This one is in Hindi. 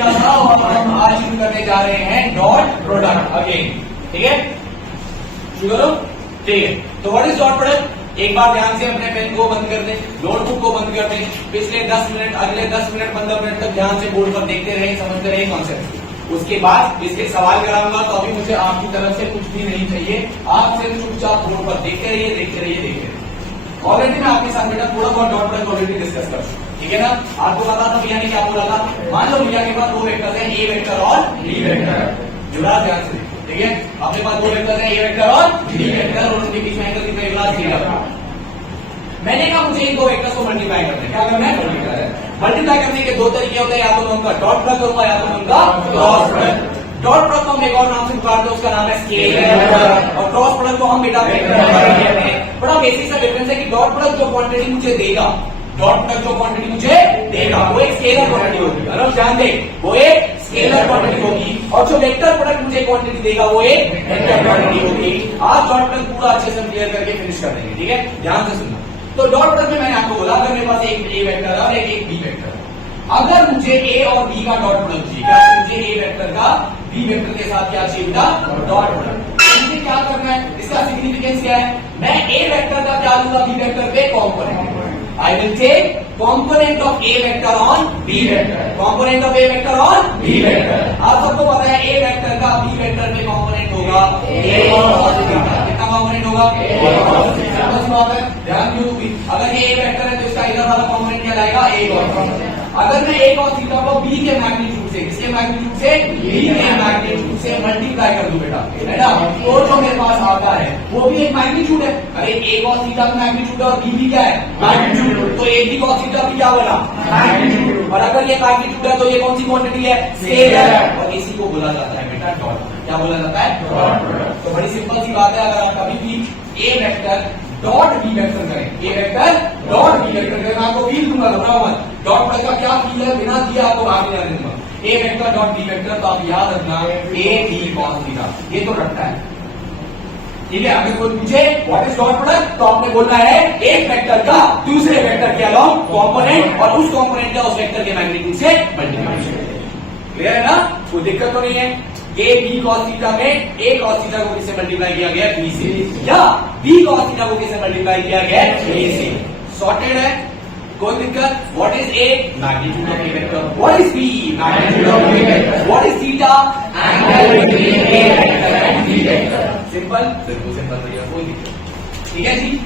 किया था और हम आज शुरू करने जा रहे हैं डॉट प्रोडक्ट अगेन। ठीक है, शुरू करो। ठीक है, तो व्हाट इज डॉट प्रोडक्ट? एक बार ध्यान से अपने पेन को बंद कर दें, नोटबुक को बंद कर दें, पिछले 10 मिनट, अगले 10 मिनट, 15 मिनट तक ध्यान से बोर्ड पर देखते रहे, समझते रहे कॉन्सेप्ट। उसके बाद इसके सवाल कराऊंगा तो अभी मुझे आपकी तरफ से कुछ भी नहीं चाहिए, आप सिर्फ चुपचाप बोर्ड पर देखते रहिए, देखते रहिए, देखते रहिए। ऑलरेडी मैं आपके साथ बेटा थोड़ा बहुत डॉट प्रोडक्ट ऑलरेडी डिस्कस कर चुका, ठीक है ना। आपको पता था भैया ने क्या बोला था? मान लो भैया के पास दो वेक्टर है, ए वेक्टर और बी वेक्टर। जुड़ा ध्यान से, ठीक है। आपके पास दो वेक्टर है, ए वेक्टर और बी वेक्टर, और उनके बीच में एंगल कितना? Class theta. मैंने कहा मुझे इन दो वेक्टर्स को मल्टीप्लाई करना है। क्या करना है? मल्टीप्लाई करने के दो तरीके होते हैं, या तो मैं उनका डॉट प्रोडक्ट करूंगा या तो मैं उनका क्रॉस प्रोडक्ट। डॉट प्रोडक्ट को हम एक और नाम से पुकारते हैं, उसका नाम है स्केलर, और क्रॉस प्रोडक्ट को हम बेटा वेक्टर कहते हैं। बड़ा बेसिक सा डिफरेंस है कि डॉट प्रोडक्ट जो क्वांटिटी मुझे देगा, डॉट प्रोडक्ट जो क्वांटिटी मुझे देगा वो एक स्केलर क्वांटिटी होगी। अगर ध्यान दे, वो एक स्केलर क्वांटिटी होगी, और जो वेक्टर प्रोडक्ट मुझे क्वांटिटी देगा वो एक वेक्टर क्वांटिटी होगी। आज डॉट प्रोडक्ट पूरा अच्छे से क्लियर करके फिनिश कर देंगे, ठीक है। ध्यान से सुनना। तो डॉट प्रोडक्ट में मैंने आपको बोला, अगर मेरे पास एक ए वेक्टर है और एक बी वेक्टर है, अगर मुझे ए और बी का डॉट प्रोडक्ट चाहिए, मुझे ए वेक्टर का बी वेक्टर के साथ क्या चाहिए बेटा? Dot product. मुझे क्या करना है, इसका सिग्निफिकेंस क्या है? मैं ए वेक्टर का क्या लूंगा बी वेक्टर पे? Component. I will take component of A vector on B vector. Component of A vector on B vector. आप सबको पता है A vector का B vector में component होगा A cos थीटा। कितना component होगा? A cos theta. बस बात है, ध्यान क्यों दूंगी? अगर ये A vector है तो इसका इधर वाला component क्या लाएगा? A cos theta. अगर मैं A cos थीटा को B के मैग्नीट्यूड से, किसके मैग्नीट्यूड से? B के मैग्नीट्यूड से मल्टीप्लाई कर दूं बेटा, है ना, तो जो मेरे पास आता है वो भी एक मैग्नीट्यूड है। अरे A cos थीटा का मैग्नीट्यूड और B भी क्या है? मैग्नीट्यूड। तो ए बी cos थीटा भी क्या बोला? मैग्नीट्यूड। और अगर ये मैग्नीट्यूड है तो ये कौन सी क्वांटिटी है? स्केलर। और इसी को बोला जाता है बेटा डॉट। क्या बोला जाता है? Dot product. तो बड़ी सिंपल सी बात है, अगर आप कभी भी ए वेक्टर डॉट बी वेक्टर करें, ए वेक्टर डॉट बी वेक्टर करें, मैं आपको फील दूंगा, घबराओ मत। डॉट प्रोडक्ट का क्या फील है बिना दिया आपको आगे जाने दूंगा। ए वेक्टर डॉट बी वेक्टर, तो आप याद रखना ए बी cos थीटा, ये तो रखता है, ठीक है। अगर कोई पूछे व्हाट इज डॉट प्रोडक्ट, तो आपने बोलना है एक वेक्टर का दूसरे वेक्टर के अलावा कंपोनेंट, और उस कंपोनेंट का उस वेक्टर के मैग्नीट्यूड से मल्टीप्लाई। क्लियर है ना? कोई दिक्कत तो नहीं है। ए बी cos थीटा में ए cos थीटा को किससे मल्टीप्लाई किया गया? बी से, या बी cos थीटा को किससे मल्टीप्लाई किया गया? ए से। सॉर्टेड है, कोई दिक्कत? What is A? Magnitude of A vector. What is B? Magnitude of A vector. What is theta? Angle between A vector and B vector. Simple, बिल्कुल सिंपल भैया, कोई दिक्कत। ठीक है जी।